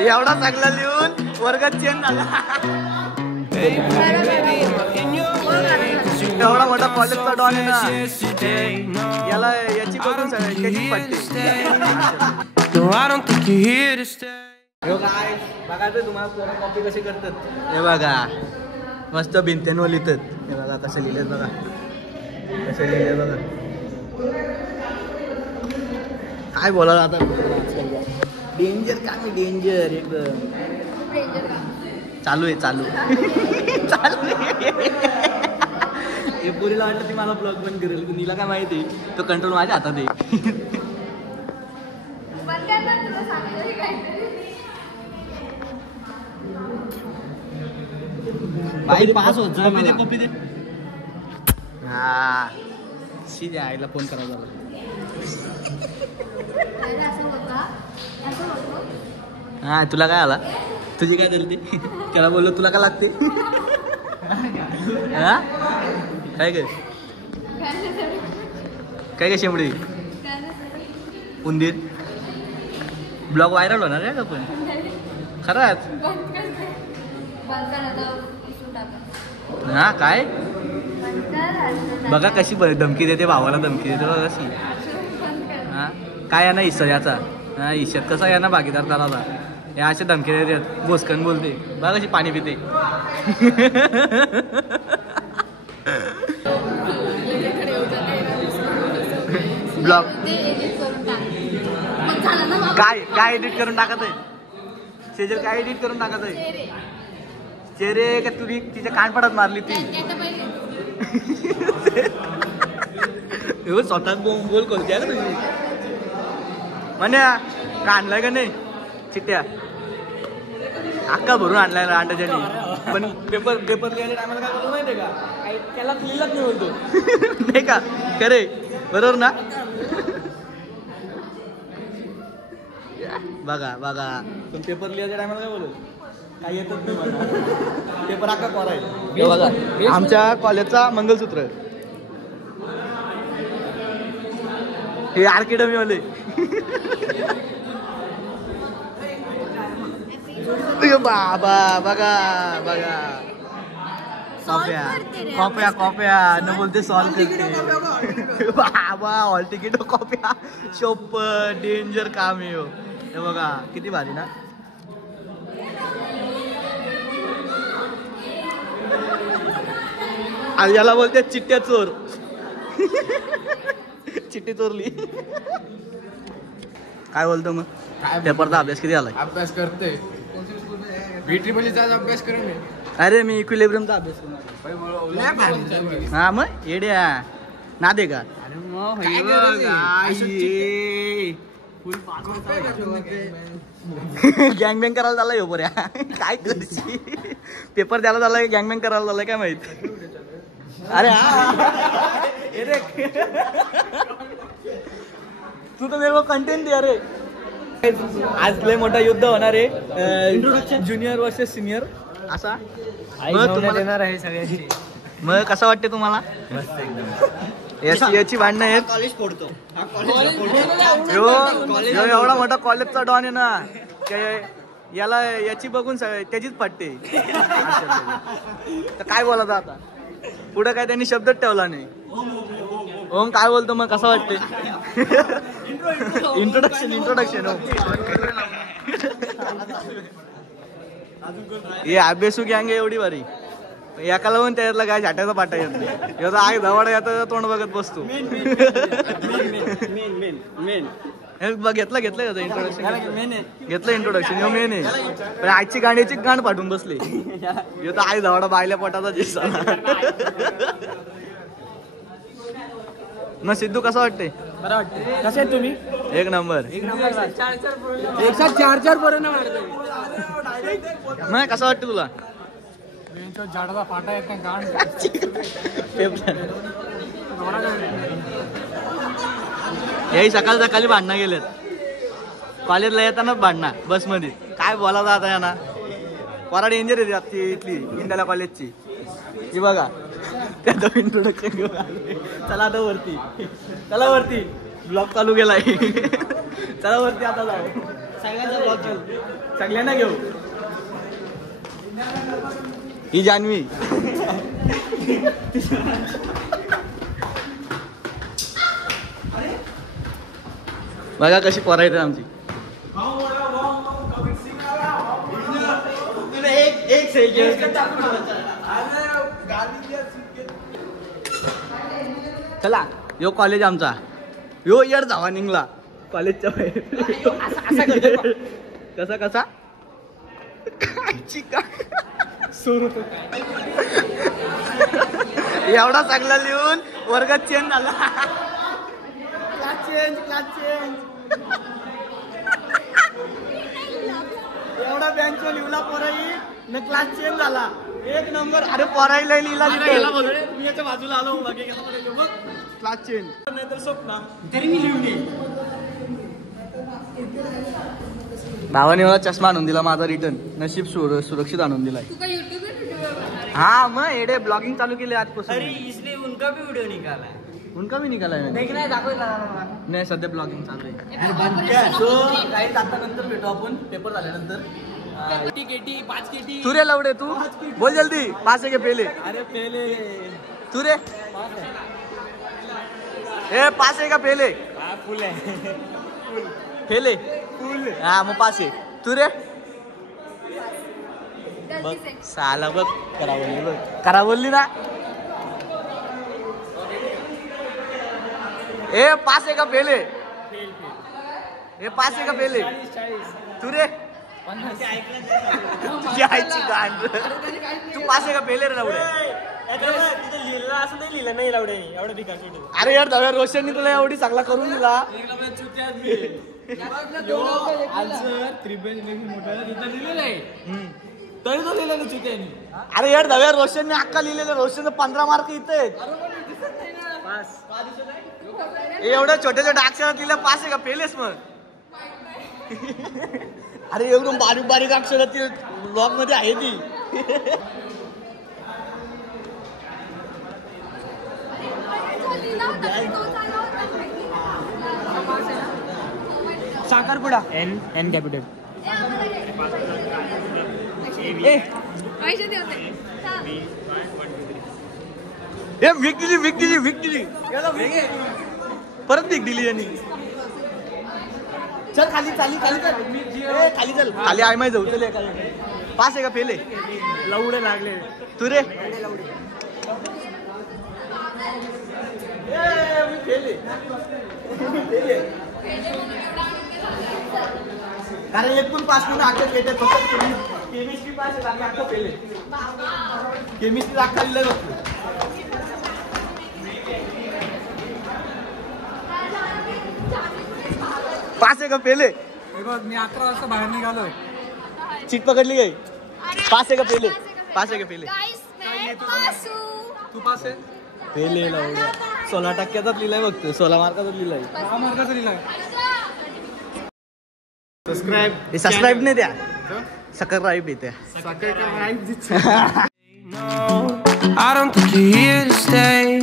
एवढा चांगला लिहून वर्गात चेंज झाला. एवढा मोठा कॉलेजचा डॉन आहे ना, याला याची बघून त्याची पट्टी. बघा ते तुम्हाला कॉपी कशी करतात हे बघा. मस्त भिंतींवर लिहितात. हे बघा कसं लिहिलेत बघा, कसं लिहिले बघा. काय बोला आता डेंजर काम आहे, डेंजर एकदम चालू आहे चालू चालू आहे. हे पुरीला वाटलं ती मला ब्लॉग बंद करेल, नीला काय माहिती तो कंट्रोल माझ्या हातात आहे. बाई पास होत जा. कॉपी दे. हा सीधे आईला फोन करावा झाला. हा तुला काय आला, तुझी काय झाली त्याला बोललो तुला काय लागते. हा काय काय काय काय शेंबडी उंदीर ब्लॉग व्हायरल होणार आहे का पण खरंच. हा काय बघा कशी धमकी देते भावाला, धमकी देते बघा कशी. हा काय आहे ना हिस्सा याचा, हा हिश्यात कसा आहे ना भागीदार त्याला या अशा धमकी देतात. बोसकन बोलते बघा कशी पाणी पिते. ब्लॉग काय काय एडिट करून टाकत आहे शेजल, काय एडिट करून टाकत आहे. चेहरे का तुरी तिच्या कानपडात मारली ती. स्वतः बोल कोणत्या का तुझी म्हणे का आणलाय का नाही चिट्ट्या अक्का भरून आणलाय अंड्याच्यानी. पण पेपर पेपर लिहायच्या टायमाला काय बोलतो माहितीये का, त्याला लिहिलंच नाही बोलतो. नाही का खरे बरोबर ना. बघा बघा पण पेपर लिहायच्या टायमाला काय बोलतो, काय येतच नाही मला. पेपर अक्का कोराय. बघा आमच्या कॉलेजचा मंगलसूत्र हे आर्किडमी वाले. बाबा बघा बघा कॉप्या कॉप्या कॉप्या न बोलते सॉल्व करते. बाबा हॉल तिकीट कॉप्या शोप डेंजर काम आहे. हे बघा किती भारी ना. आणि याला बोलते चिट्ट्या चोर. चिट्टी चोरली. काय बोलतो मग पेपरचा अभ्यास किती झालाय. अभ्यास करते BEETRIPLEचा अभ्यास करेन. अरे मी इक्विलिब्रियमचा अभ्यास करणार. हा मग येड्या ना दे का. गँग बँग करायला झालाय बऱ्या. काय करशी पेपर द्यायला झालाय गँग बँग करायला झालाय काय माहित. अरे हा तू तर मेरे को कंटेंट दे. अरे आज लय मोठा युद्ध होणार आहे, ज्युनियर वर्सेस सिनियर असा. मग तुम्हाला देणार आहे सगळ्यांची. मग कसं वाटते तुम्हाला. याची भांडणं आहेत. कॉलेज फोडतो एवढा मोठा कॉलेजचा डॉन आहे ना, याला याची बघून त्याचीच फाटते. तर काय बोलायचं आता पुढे, काय त्यांनी शब्दच ठेवला नाही. ओम काय बोलतो मग कसं वाटते. Introduction introduction. हे अभ्यासू गँग आहे एवढी भारी. एकाला पण त्याच्यातला काय झाट्याचा पाटा येत नाही. याचा आग धवाडा येतं तोंड बघत बसतो. घेतलं इंट्रोडक्शन घेतलं इंट्रोडक्शन हे मेन आहे. पण आजची गाण्याची गाण पाठवून बसले. येतो आई धवाडा बायल्या पोटाचा दिसला. मग सिद्धू कसं वाटतंय. बरं वाटतंय. कसे आहेत तुम्ही. एक नंबर एक चार पर्यंत. मग कसं वाटतं तुला. झाडाचा पाटा येत गाण. याही सकाळ सकाळी भांडणं गेलेत. कॉलेजला येतानाच भांडणं बसमध्ये. काय बोला जात आहे ना. वरा डेंजर आहे ती इथली इंडियाला कॉलेजची. ही बघा त्याचं इंट्रोडक्शन घेऊन आले. चला आता वरती, चला वरती ब्लॉग चालू केलाय. चला वरती आता जाऊ. सगळ्यांना घेऊ. ही जान्हवी. बघा कशी पोरं येते आमची. एक चला यो कॉलेज आमचा. यो इयर जावा निघला कॉलेजच्या बाहेर. कसा कसा एवढा चांगला लिहून वर्गात चेंज झाला. क्लास चेंज एवढा बेंचवर लिहिला पोराई न क्लास चेंज झाला. एक नंबर. अरे पोराईला लिहिला मी याच्या बाजूला आलो क्लास चेंज नाहीतर स्वप्न तरी मी लिहून येईल. भावाने मला चष्मा आणून दिला माझा रिटर्न. नशीब सुरक्षित आणून दिलाय. हा मग एडे ब्लॉगिंग चालू केले आजपासून. इसलिए उनका भी वीडियो निकाला है. उनका भी निकालाय देखना है दाखवला नाही सध्या ब्लॉगिंग चालू आहे. सो काही आता नंतर भेटू आपण पेपर झाल्यानंतर. Katy 5 Katy. तू रे लवडे तू बोल जल्दी. 5 के पहले. अरे पहले तू रे ए 5 का पहले. फुल है पहले फुल. हा मग 5 आहे. तू रे बघ साला बघ करा बोलली ना. ए 5 का पहले. ए 5 का पहले. तू रे तुझी आईची गाण. तू 5 का पहले रे लवडे. लिहिलं असं नाही लिहिलं नाही लावडे एवढं ठिकाण. अरे यार दव्या रोशननी तुला एवढी चांगला करून दिला. तरी तो लिहिलं चुक्यानी. अरे यार दव्या रोशनने अक्का लिहिलेलं. रोशनचं 15 मार्क इथे. एवढ्या छोट्या छोट्या अक्षरात लिहिलं 5 का पेलेस मग. अरे एकदम बारीक बारीक अक्षरात ब्लॉग मध्ये आहे ती. साखरपुडा एन कॅपिटल. विक दिली परत विक दिली यांनी. चल खाली चल. खाली चल. खाली आय माय जाऊ. चल 5 का पेले. लवडे लागले. तू रे कारण एक पण 5 मिनिट आखत घेते. केमिस्ट्री 5 आहे बाकी अख्खा पेले. केमिस्ट्री अख्खा लिहिलंय बघ. 5 का पेले. मी 11 वाजता बाहेर निघालोय. चिट पकडली गई. 5 का पेले. 5 का पेले. तू पास आहे. पेले 16% लिहिलाय बघ. 16 मार्काचा लिहिलाय. 6 मार्काचा लिहिलाय. सबस्क्राईब नाही द्या. सबस्क्राईब येते. साखर का I don't think you're here to stay.